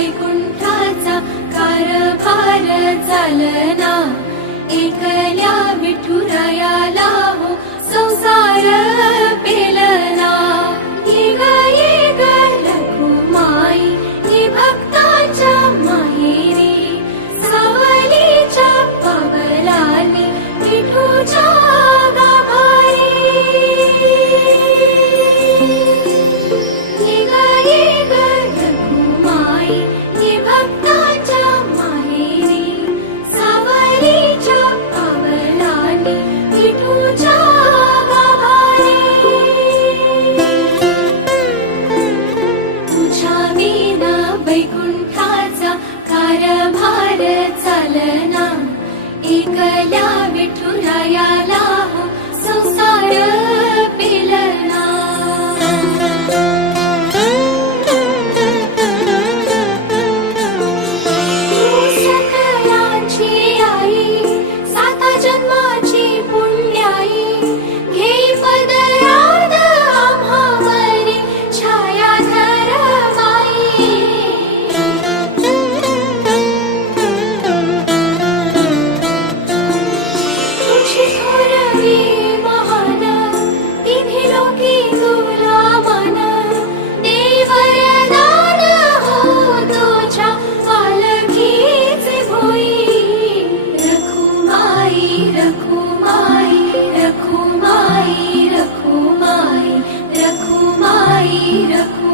वैकुंठाचा कारभार चालना, एकल्या विठुरायाला हो संसार पेलना। ये ग रखुमाई ये भक्तांच्या माहेरी, सावलीच्या पावलांनी विठूच्या गाभारी। ये ग रखुमाई ये भक्तांच्या माहेरी, सावलीच्या पावलांनी विठूच्या गाभारी। तुझ्या विना वैकुंठाचा कारभार चालना, एकल्या विठुरायाला हो संसार पेलना। सकलांची आई, साता जन्माची पुण्याई, घेई पदरात आम्हावरी छाया धरवाई। तुझी थोरवी महान, तिन्ही लोकी तुला मान, देई वरदान हो तुझ्या पालखीचे भोई। रखुमाई रखुमाई रखुमाई रखुमाई रखुमाई रखुमाई।